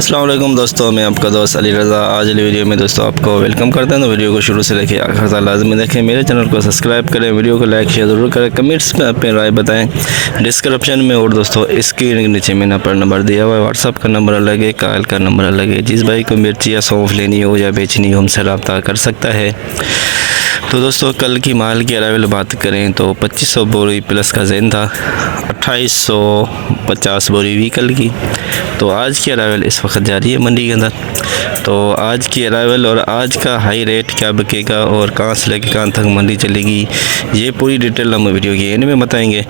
अस्सलाम वालेकुम दोस्तों, मैं आपका दोस्त अली रज़ा। आज वाली वीडियो में दोस्तों आपको वेलकम करता हूँ। तो वीडियो को शुरू से लेके आखिर तक लाजमी देखें। मेरे चैनल को सब्सक्राइब करें, वीडियो को लाइक शेयर ज़रूर करें, कमेंट्स में अपनी राय बताएं डिस्क्रिप्शन में। और दोस्तों इसके नीचे मैंने अपना नंबर दिया हुआ है, व्हाट्सअप का नंबर अलग है, कॉल का नंबर अलग है। जिस भाई को मिर्ची या सौंफ लेनी हो या बेचनी हो हमसे रब्ता कर सकता है। तो दोस्तों कल की माल की अरावल बात करें तो 2500 बोरी प्लस का जैन था, 2850 बोरी व्हीकल की। तो आज की अरावल इस वक्त जारी है मंडी के अंदर। तो आज की अरावल और आज का हाई रेट क्या बिकेगा और कहाँ से लेकर कहाँ तक मंडी चलेगी, ये पूरी डिटेल हम वीडियो के एंड में बताएंगे।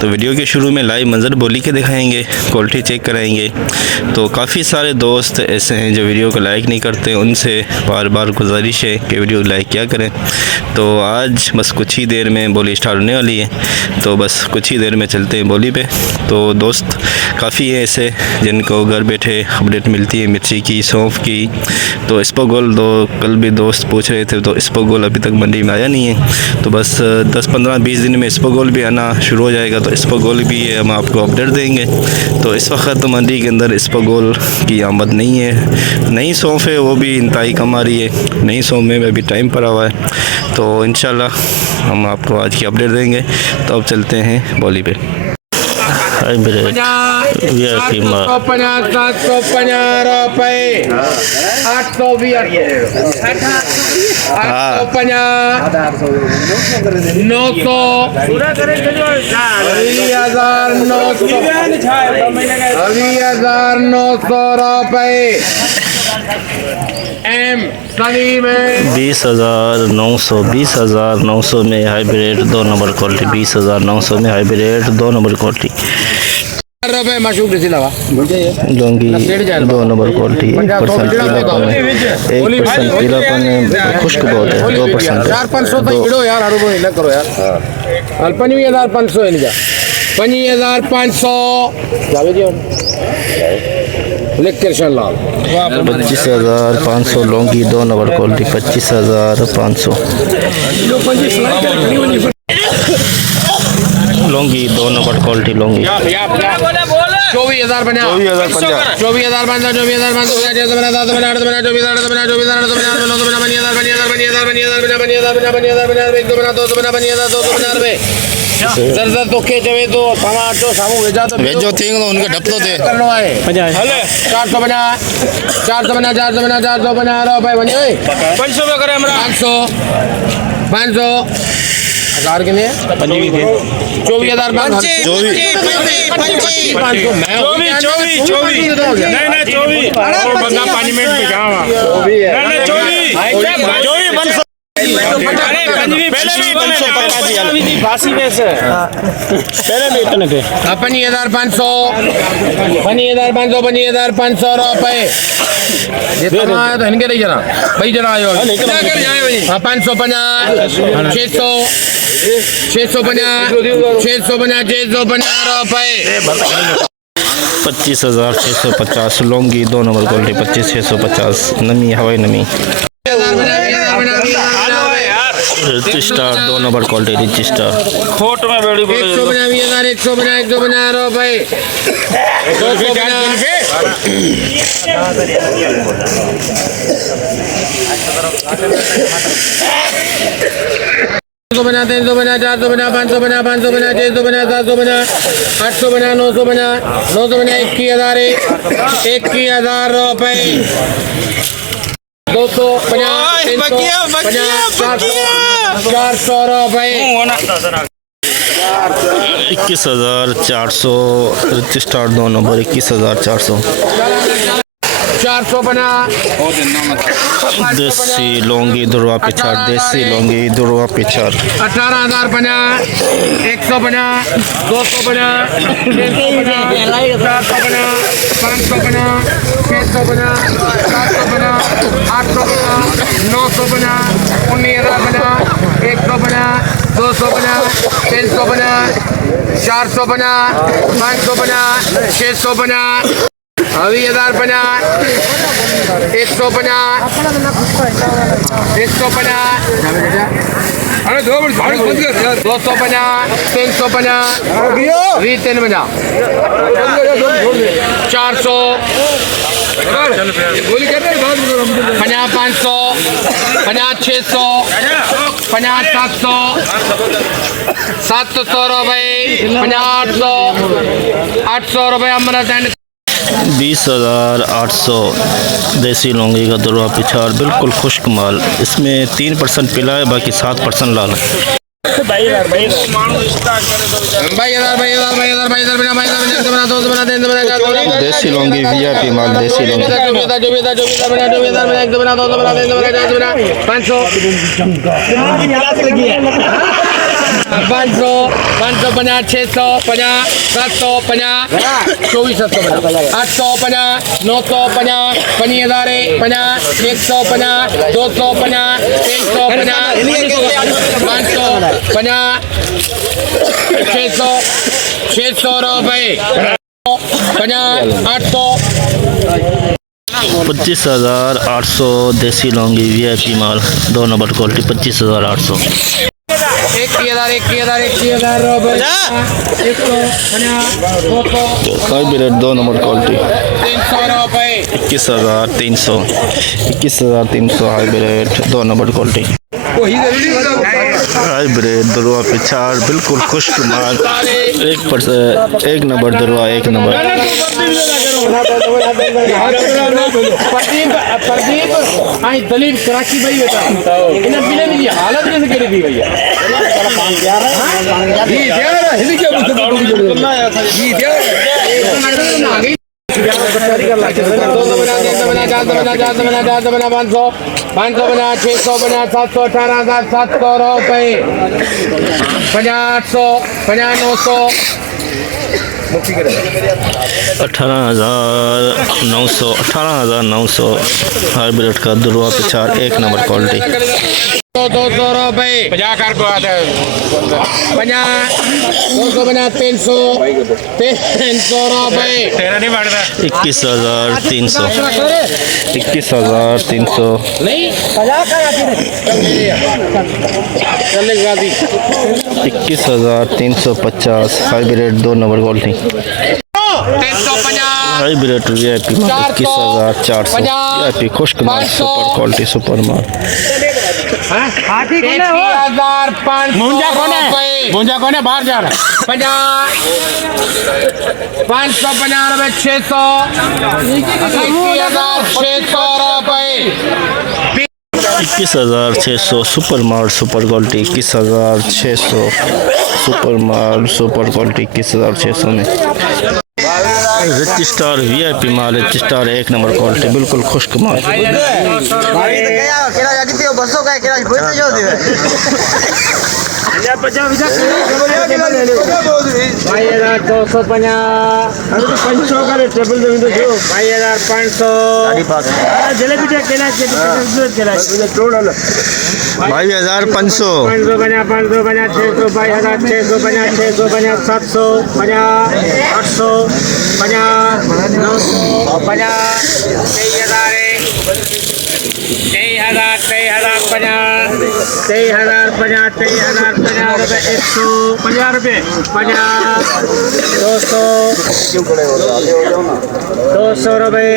तो वीडियो के शुरू में लाइव मंजर बोली के दिखाएंगे, क्वालिटी चेक कराएंगे। तो काफ़ी सारे दोस्त ऐसे हैं जो वीडियो को लाइक नहीं करते, उनसे बार बार गुजारिश है कि वीडियो लाइक क्या करें। तो आज बस कुछ ही देर में बोली स्टार्ट होने वाली है, तो बस कुछ ही देर में चलते हैं बोली पे। तो दोस्त काफ़ी है ऐसे जिनको घर बैठे अपडेट मिलती है मिर्ची की, सौंफ की। तो स्पोगोल कल भी दोस्त पूछ रहे थे, तो स्पोगोल अभी तक मंडी में आया नहीं है। तो बस 10-15-20 दिन में स्पोगोल भी आना शुरू हो जाएगा, तो स्पोगोल भी हम आपको अपडेट देंगे। तो इस वक्त मंडी के अंदर स्पोगोल की आमद नहीं है। नई सौंफ है वो भी इंतहाई कम आ रही है, नई सौंफ में अभी टाइम पड़ा हुआ है। तो इंशाल्लाह हम आपको आज की अपडेट देंगे। तो अब चलते हैं बोली पे। हाइब्रिड VIP माल 750 रुपये, 820 900 रुपये। एम सनी में 20,900 में हाइब्रिड 2 नंबर क्वालिटी, 20,900 में हाइब्रिड 2 नंबर क्वालिटी। रुपये मशहूर किसी लगा लौंगी 2 नंबर क्वालिटी, 1% पीलापन है, 1% पीलापन है, खुश्क बहुत है, 2%। 400-500 तक गिरो यार, हर कोई ना करो यार। 25,500 है निका, 25,500 जावे जी लिख कृष्ण लाल। 25,500 Laungi 2 number quality, 25,500 Laungi 2 number quality Laungi. 24,000 बना, 24,050, 24,500, सर तो के जवे तो टमाटो सामू भेजो थिंग तो उनके ढपतो थे करनो है। हेलो 400 बना, 400 बना, 400 बना, 400 बना रो भाई बन जाए 500 में करे हमरा 500 हजार के लिए 24,000 नहीं पानी में अपनी 1,500 रुपये तो इनके नहीं जरा भाई जरा आयो 550 650 रुपये। 25,650 लौंगी 2 नंबर क्वालिटी, 25,650 नमी हवाई नमी। रजिस्टर 2 नंबर क्वालिटी रजिस्टर खोट में बड़ी 150 रुपये, 200 बना, 300 बना, 400 बना, 500 बना, 500 बना, 600 बना, 700 बना, 800 बना, 900 बना, 21,000 रुपये। 250, 350, 400 रुपये। 21,400 रजिस्टर 2 नंबर 21,400। 400 बना, देसी लौंगी दुर्वा पिछाड़, देसी लौंगी दुर्वा पिछाड़ 18,000 बना, 100 बना, 200 बना, 300 बना, 400 बना, 500 बना, 600 बना, 700 बना, 800 बना, 900 बना, 19,000 बना, 100 बना, 200 बना, 300 बना, 400 बना, 500 बना, 600 बना, 20,000 बना, 100 बना, 100 बना, 200 बना, 300 बना, 20 बना, 400 50 500 50 600 50 700 700 रुपए 50 800 रुपए अमृत एंड 20,800 देसी लौंगी का दुर्वा पिछाड़ बिल्कुल खुश्क माल। इसमें 3% पिला है, बाकी 7% लाल है। देसी लौंगी VIP माल, देसी लौंगी 500 550 650 750 2450 850 950 50,000 50 150 250 350 500 600 रुपए 800 25,800 देसी लौंगी VIP माल 2 नंबर क्वालिटी 25,800। 21,000 रुपए हाइब्रिड 2 नंबर क्वालिटी 300 रुपए 21,300 हाइब्रिड 2 नंबर क्वालिटी। हाइब्रिड दुर्वा पिछाड़ बिल्कुल खुश्क माल 1 नंबर दुर्वा 1 नंबर। प्रदीप आई दलीप कराची भाई बेटा इन्हें बिना मेरी हालत कैसे करी थी भैया जी हिंदी क्या बोलते जी आगे 500 600 700 रुपए 50 900 18,900 हाइब्रिड का दुर्वा पिछाड़ 1 नंबर क्वालिटी 200 रुपए 50 कर को आता है 50 300 रुपए 21,300 नहीं 50 कर आती चलेगा 21,350 hybrid 2 number quality. 350 hybrid VIP माल 21,400 VIP खुश्क माल सुपर क्वालिटी सुपर माल। 21,500 कोने बाहर जा रहा 550 रुपए 600 21,600 रुपए 21,600 सुपर माल सुपर क्वालिटी 21,600 सुपर माल सुपर क्वालिटी 21,600 में। रिच स्टार VIP माल रिच स्टार 1 नंबर क्वालिटी बिल्कुल खुश्क माल। 200 रुपए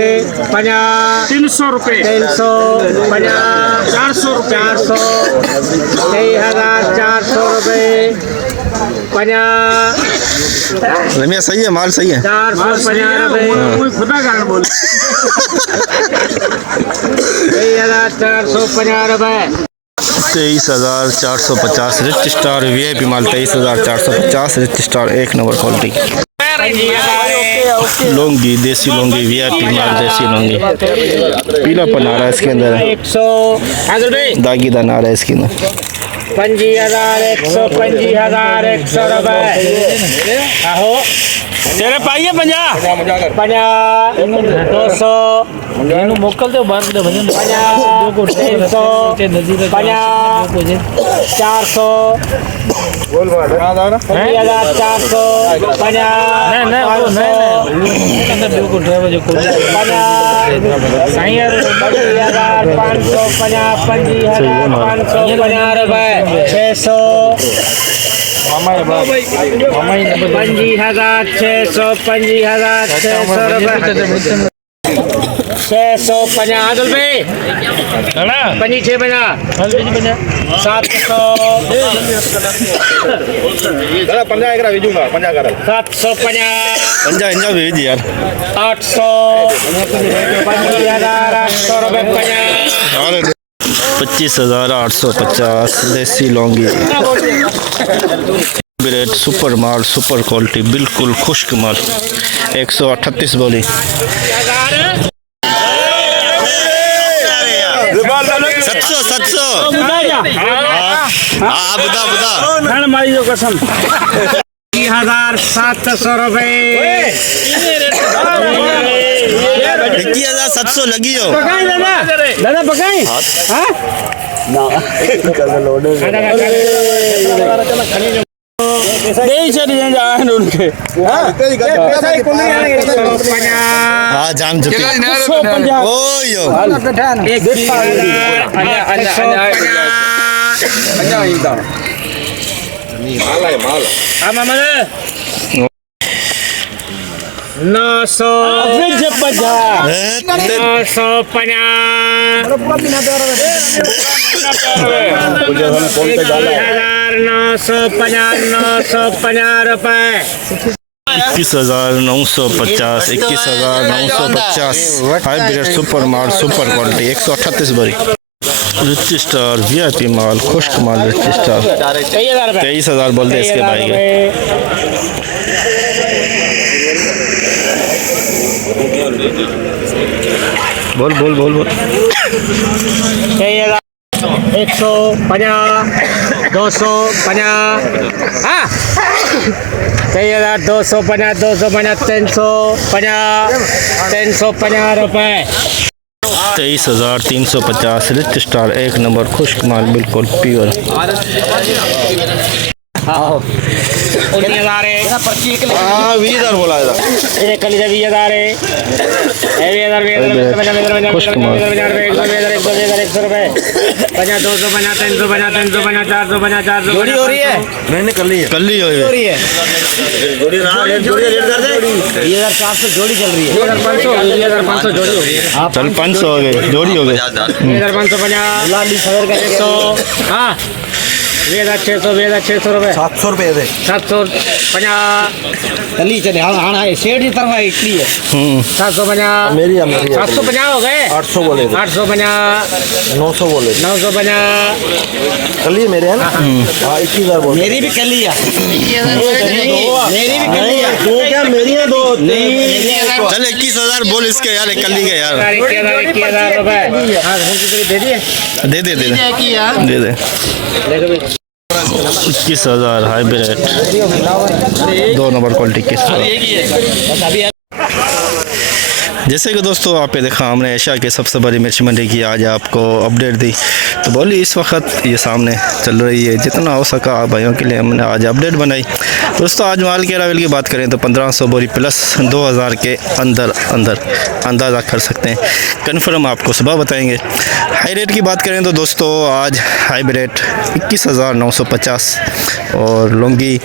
50 300 रुपए 400 रुपए 3,400 रुपए 50 रमिया सही है माल सही है 450 रुपए खुदा कारण बोल 3,450 रुपए 23,450 रिच स्टार VIP माल 23,450 rich star 1 number quality. Laungi देसी लौंगी VIP माल देसी लौंगी पीलापन आ रहा है इसके अंदर 100 दागीदार आ रहा है इसके अंदर 25,100 रुपए आहो तेरे पाइए 50 200 मोकल दे बाहर दे भजन 300 400 बोल बात 400 अंदर दो को ड्राइवर जो 50 550 रुपए 600 25,600 रुपए 650 रुपए पंजी 650 700 पंजा एकरा भेजूंगा पंजा कर 750 पंजा इंजा भेज यार 800 800 रुपए पंजा 25,850 देसी लौंगी ब्रेड सुपर माल सुपर क्वालिटी बिल्कुल खुश्क माल 138 बोली 700 हाँ बुदा बुदा 2,700 रुपए 21,700 लगी हो दादा पकाई हाँ जान चुकी ओ यो नौ सौ 950 रुपए 21,950 21,950 हाइब्रिड सुपर माल सुपर क्वालिटी 138 बोरी रिच स्टार VIP माल खुश्क माल रिच स्टार 23,000 बोल दे इसके भाई के बोल 150 250 हाँ 250 350 रुपए 23,350 रिच स्टार एक नंबर खुश्क माल बिल्कुल प्योर हाँ 20,000 बोला था ये कल जब 20,000 है 20,000 खुश्क माल 100 रुपए 50 250 350 450 जोड़ी हो रही है मैंने कर ली है कल ही हो रही है जोड़ी रेट कर दे 2,400 जोड़ी चल रही है 2,500 जोड़ी हो गई है चल 500 हो गए जोड़ी हो गए 2,550 लाली सदर का 100 हाँ 2,600 रुपए 700 रुपए दे 750 कली चले हाँ शेड की तरफ इतनी है 750 मेरी 750 हो गए 800 बोले 850 900 बोले 950 कर लिए मेरे है ना हाँ 21,000 बोले मेरी भी कली है मेरी भी कली है दो क्या मेरी है दो चल 21,000 बोल इसके यार कल ही गए यार 21,000 रुपए हाँ दे दिए दे दे 21,000 हाइब्रिड 2 नंबर क्वालिटी किस जैसे कि दोस्तों आप ये देखा हमने एशिया की सबसे बड़ी मिर्च मंडी की आज आपको अपडेट दी तो बोली इस वक्त ये सामने चल रही है जितना हो सका आप भाइयों के लिए हमने आज अपडेट बनाई दोस्तों आज माल के अरावल की बात करें तो 1500 बोरी प्लस 2000 के अंदर अंदाज़ा कर सकते हैं कन्फर्म आपको सुबह बताएंगे हाई रेट की बात करें तो दोस्तों आज हाइब्रिड 21,950 और लौंगी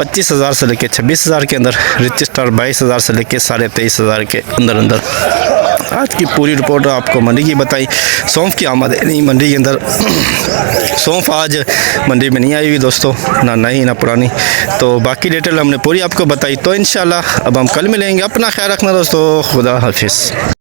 25,000 से लेकर 26,000 के अंदर रिच स्टार 22,000 से लेकर 23,500 के अंदर आज की पूरी रिपोर्ट आपको मंडी की बताई सौंफ की आमद नहीं मंडी के अंदर सौंफ आज मंडी में नहीं आई हुई दोस्तों ना नई ना पुरानी तो बाकी डिटेल हमने पूरी आपको बताई तो इंशाल्लाह अब हम कल मिलेंगे अपना ख्याल रखना दोस्तों खुदा हाफिज़।